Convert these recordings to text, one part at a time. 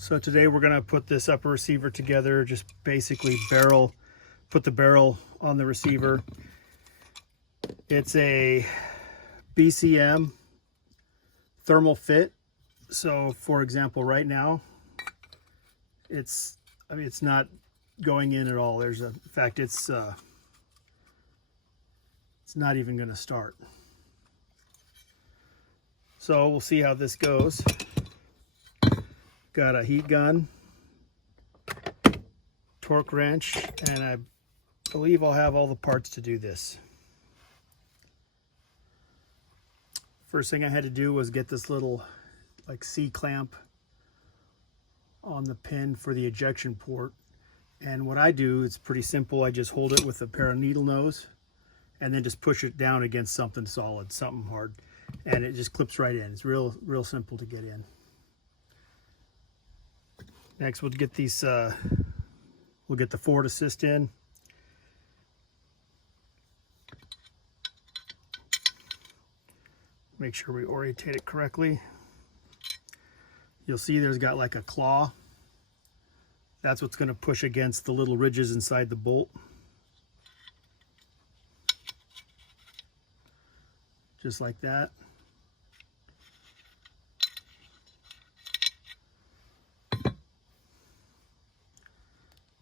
So today we're going to put this upper receiver together, just basically put the barrel on the receiver. It's a BCM thermal fit. So for example, right now, it's not going in at all. In fact, it's not even going to start. So we'll see how this goes. Got a heat gun, torque wrench, and I believe I'll have all the parts to do this. First thing I had to do was get this little like C-clamp on the pin for the ejection port. And what I do, it's pretty simple. I just hold it with a pair of needle nose and then just push it down against something solid, something hard, and it just clips right in. It's real simple to get in. Next, we'll get these. We'll get the forward assist in. Make sure we orientate it correctly. You'll see there's got like a claw. That's what's going to push against the little ridges inside the bolt. Just like that.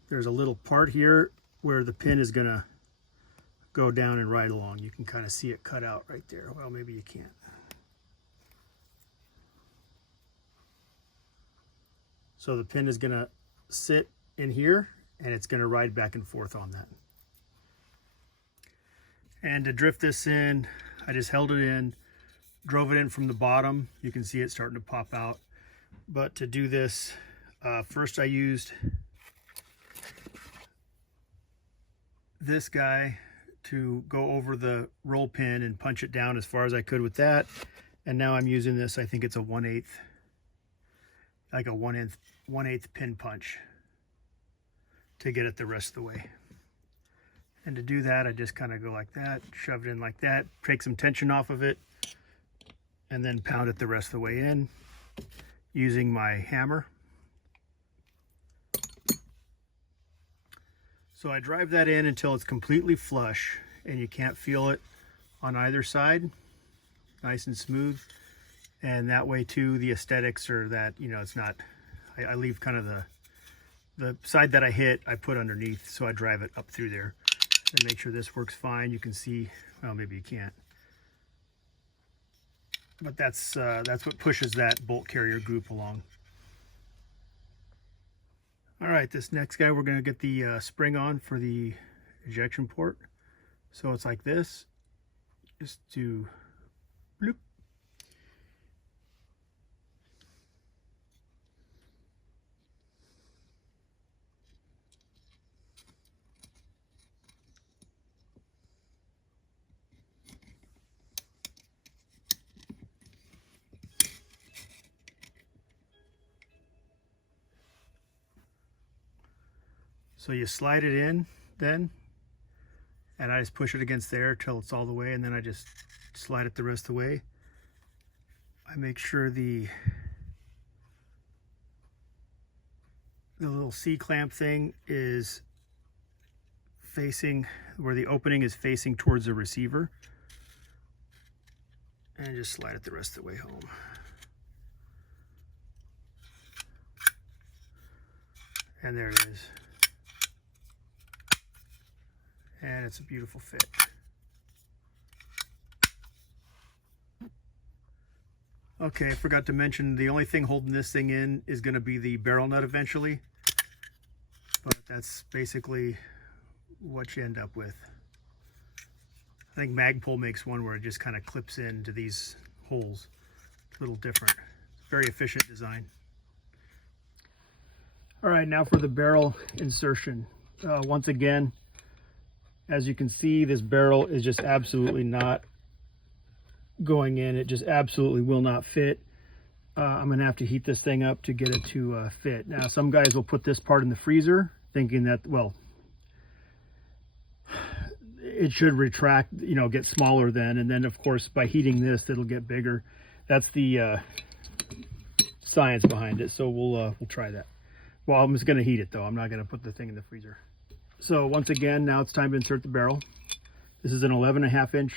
There's a little part here where the pin is going to go down and ride along. You can kind of see it cut out right there. Well, maybe you can't. So the pin is going to sit in here and it's going to ride back and forth on that. And to drift this in, I just held it in, drove it in from the bottom. You can see it starting to pop out. But to do this, first I used this guy to go over the roll pin and punch it down as far as I could with that. And now I'm using this, I think it's a 1/8, like a 1/8 pin punch to get it the rest of the way. And to do that, I just kind of go like that, shove it in like that, take some tension off of it, and then pound it the rest of the way in using my hammer. So I drive that in until it's completely flush and you can't feel it on either side, nice and smooth. And that way too, the aesthetics are that, you know, it's not, I leave kind of the side that I hit, I put underneath. So I drive it up through there and make sure this works fine. You can see, well, maybe you can't, but that's what pushes that bolt carrier group along. All right, this next guy, we're going to get the spring on for the ejection port. So it's like this, just do bloop. So you slide it in then, and I just push it against there till it's all the way, and then I just slide it the rest of the way. I make sure the little C-clamp thing is facing, where the opening is facing towards the receiver, and just slide it the rest of the way home. And there it is. And it's a beautiful fit. Okay, I forgot to mention, the only thing holding this thing in is going to be the barrel nut eventually. But that's basically what you end up with. I think Magpul makes one where it just kind of clips into these holes. It's a little different. Very efficient design. All right, now for the barrel insertion. Once again, as you can see, this barrel is just absolutely not going in. It just absolutely will not fit. I'm gonna have to heat this thing up to get it to fit. Now, some guys will put this part in the freezer thinking that, well, it should retract, you know, get smaller then. And then of course, by heating this, it'll get bigger. That's the science behind it, so we'll try that. Well, I'm just going to heat it though. I'm not going to put the thing in the freezer. So once again, now it's time to insert the barrel. This is an 11.5 inch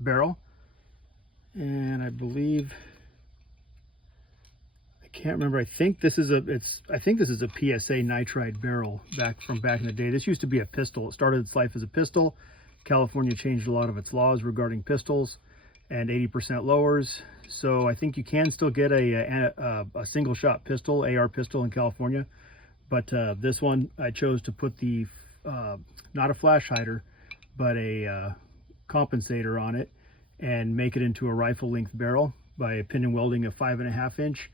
barrel, and I believe, I can't remember. I think this is a PSA nitride barrel back in the day. This used to be a pistol. It started its life as a pistol. California changed a lot of its laws regarding pistols and 80% lowers. So I think you can still get a single shot pistol, AR pistol in California. But this one, I chose to put the, not a flash hider, but a compensator on it and make it into a rifle length barrel by pinion welding a 5.5 inch.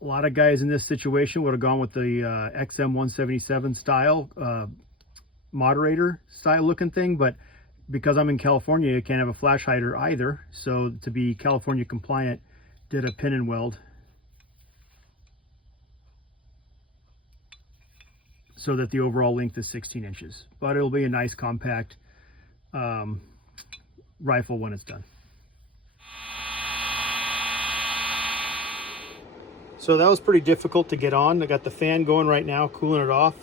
A lot of guys in this situation would have gone with the XM177 style moderator style looking thing, but because I'm in California, you can't have a flash hider either. So to be California compliant, did a pin and weld so that the overall length is 16 inches. But it'll be a nice compact rifle when it's done. So that was pretty difficult to get on. I got the fan going right now, cooling it off.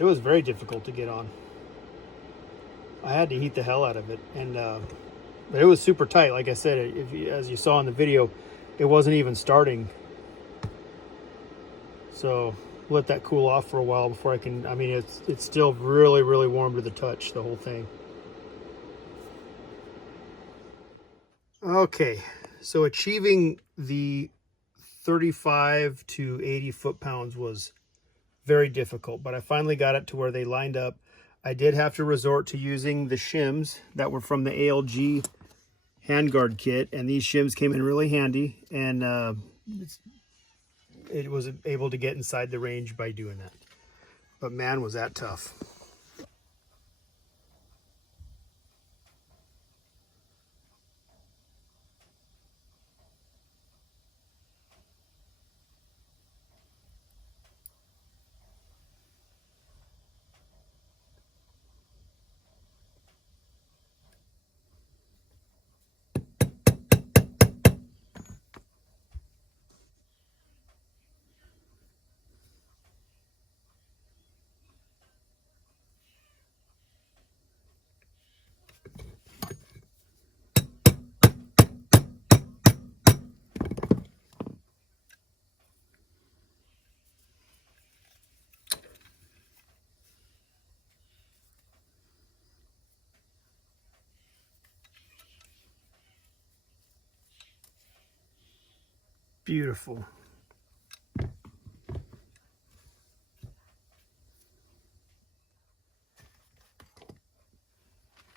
It was very difficult to get on. I had to heat the hell out of it, and but it was super tight. Like I said, as you saw in the video, it wasn't even starting. So let that cool off for a while before I can. I mean, it's still really warm to the touch, the whole thing. Okay, so achieving the 35 to 80 foot-pounds was very difficult, but I finally got it to where they lined up. I did have to resort to using the shims that were from the ALG handguard kit, and these shims came in really handy, and it was able to get inside the range by doing that. But man, was that tough. Beautiful.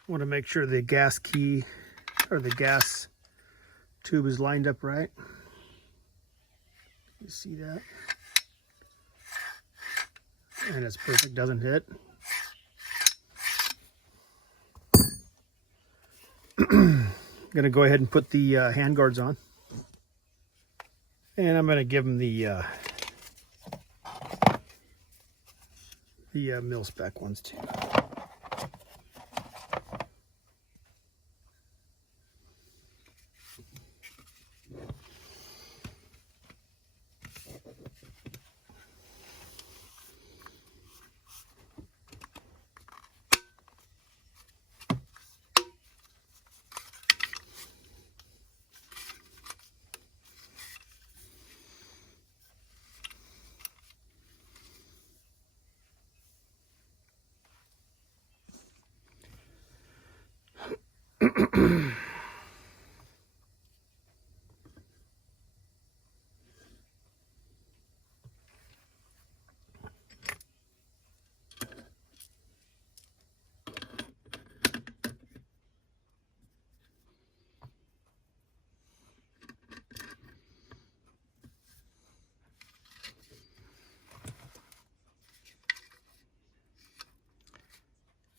Want to make sure the gas key or the gas tube is lined up right. You see that? And it's perfect, doesn't hit. I'm gonna go ahead and put the hand guards on. And I'm gonna give them the mil-spec ones too.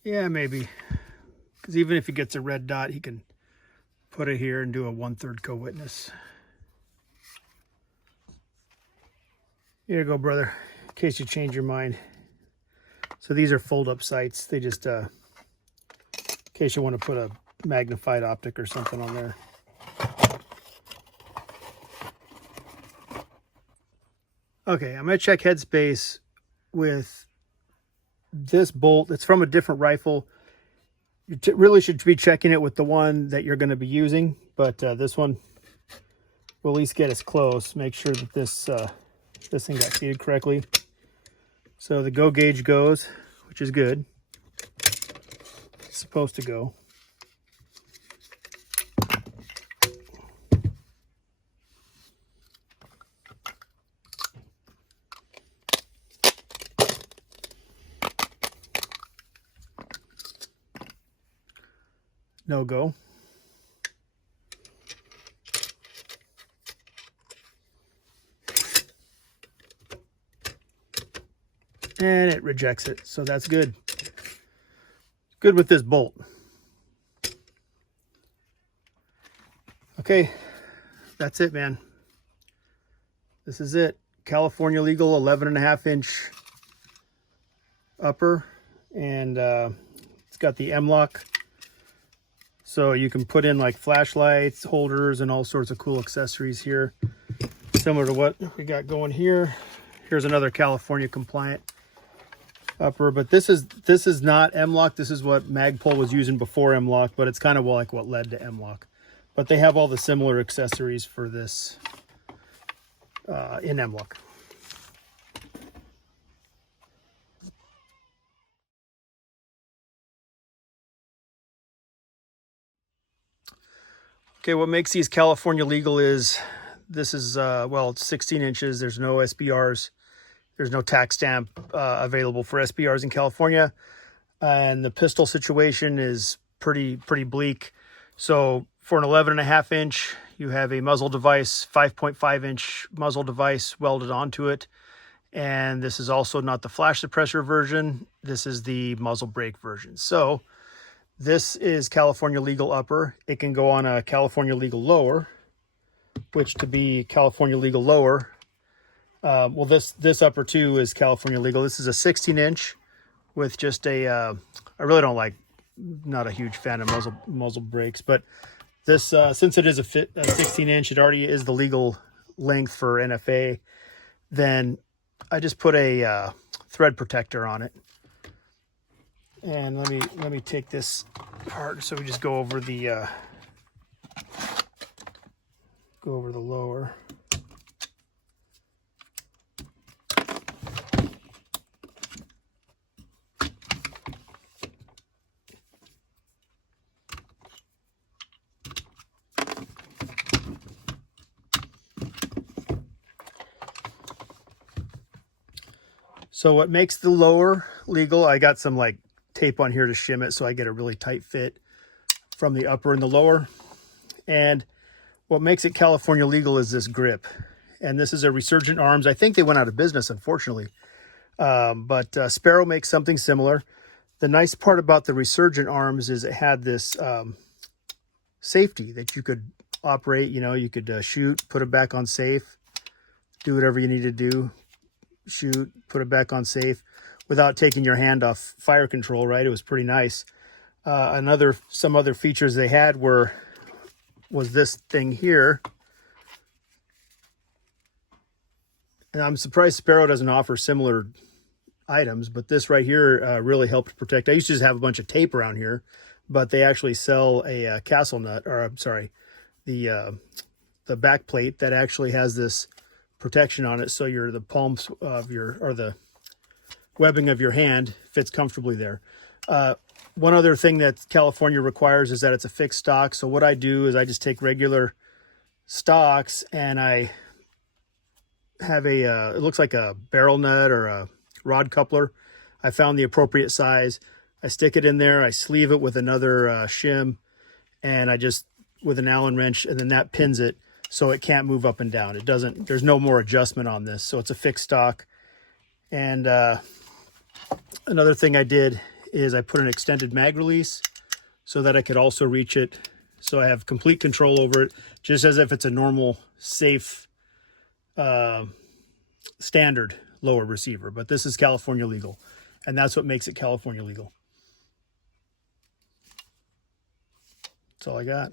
Yeah, maybe. Because even if he gets a red dot, he can put it here and do a 1/3 co-witness. Here you go, brother, in case you change your mind. So these are fold-up sights. They just, in case you want to put a magnified optic or something on there. Okay, I'm going to check headspace with this bolt. It's from a different rifle. You really should be checking it with the one that you're going to be using, but this one will at least get us close. Make sure that this thing got seated correctly. So the go gauge goes, which is good. It's supposed to go. No go. And it rejects it, so that's good. Good with this bolt. Okay, that's it, man. This is it. California Legal 11.5-inch upper, and it's got the M-LOK. So you can put in like flashlights, holders, and all sorts of cool accessories here. Similar to what we got going here. Here's another California compliant upper, but this is not M-LOK. This is what Magpul was using before M-LOK, but it's kind of like what led to M-LOK. But they have all the similar accessories for this in M-LOK. Okay, what makes these California legal is this is, well, it's 16 inches. There's no SBRs. There's no tax stamp available for SBRs in California. And the pistol situation is pretty bleak. So for an 11.5-inch, you have a muzzle device, 5.5-inch muzzle device welded onto it. And this is also not the flash suppressor version. This is the muzzle brake version. So this is California legal upper. It can go on a California legal lower, which to be California legal lower, well, this upper too is California legal. This is a 16-inch with just a, I really don't like, not a huge fan of muzzle brakes, but this, since it is a 16-inch, it already is the legal length for NFA. Then I just put a thread protector on it. And let me take this apart. So we just go over the lower. So what makes the lower legal, I got some like tape on here to shim it so I get a really tight fit from the upper and the lower. And what makes it California legal is this grip. And this is a Resurgent Arms. I think they went out of business, unfortunately. But Sparrow makes something similar. The nice part about the Resurgent Arms is it had this safety that you could operate. You know, you could shoot, put it back on safe, do whatever you need to do, shoot, put it back on safe without taking your hand off fire control, right? It was pretty nice. Some other features they had was this thing here. And I'm surprised Sparrow doesn't offer similar items, but this right here really helped protect. I used to just have a bunch of tape around here, but they actually sell a castle nut, or I'm sorry, the back plate that actually has this protection on it, so the palms of the webbing of your hand fits comfortably there. One other thing that California requires is that it's a fixed stock. So what I do is I just take regular stocks and I have it looks like a barrel nut or a rod coupler. I found the appropriate size. I stick it in there. I sleeve it with another shim, and I just, with an Allen wrench, and then that pins it so it can't move up and down. There's no more adjustment on this. So it's a fixed stock. And another thing I did is I put an extended mag release so that I could also reach it. So I have complete control over it, just as if it's a normal, safe, standard lower receiver. But this is California legal, and that's what makes it California legal. That's all I got.